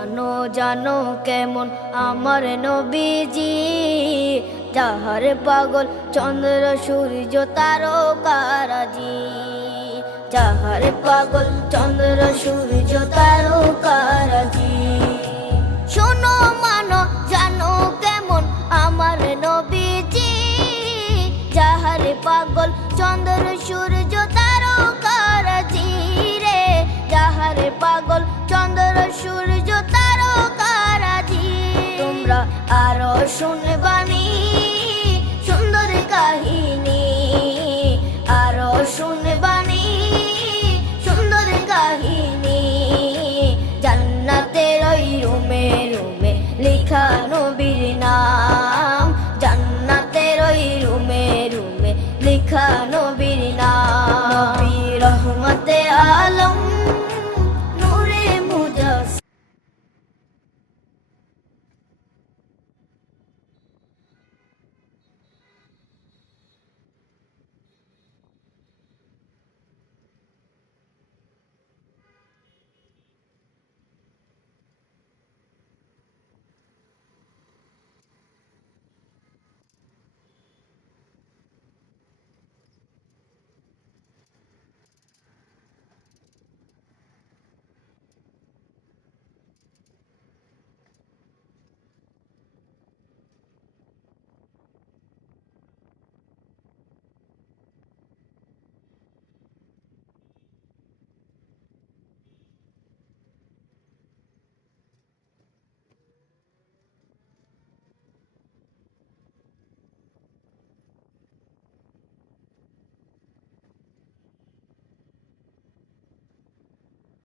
জানো জানো কেমন আমার নবীজি, যাহার পাগল চন্দ্র সূর্য তারকারাজি, যাহার পাগল চন্দ্র সূর্য তারকারাজি। শোনো মানো জানো কেমন আমার নবীজি, যাহার পাগল চন্দ্র সূর্য তারকারাজি রে, যাহার পাগল চন্দ্র সূর্য তারকারাজি। তোমরা আরো শুনে